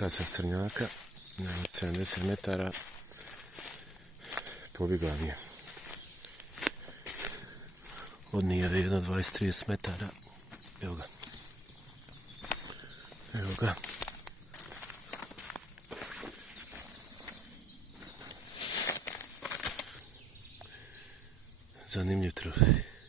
Sasa crnjaka na 70 metara pobjegao mi je od Nijeve jedno 20-30 metara. Evo ga. Evo ga. Zanimljiv trofej.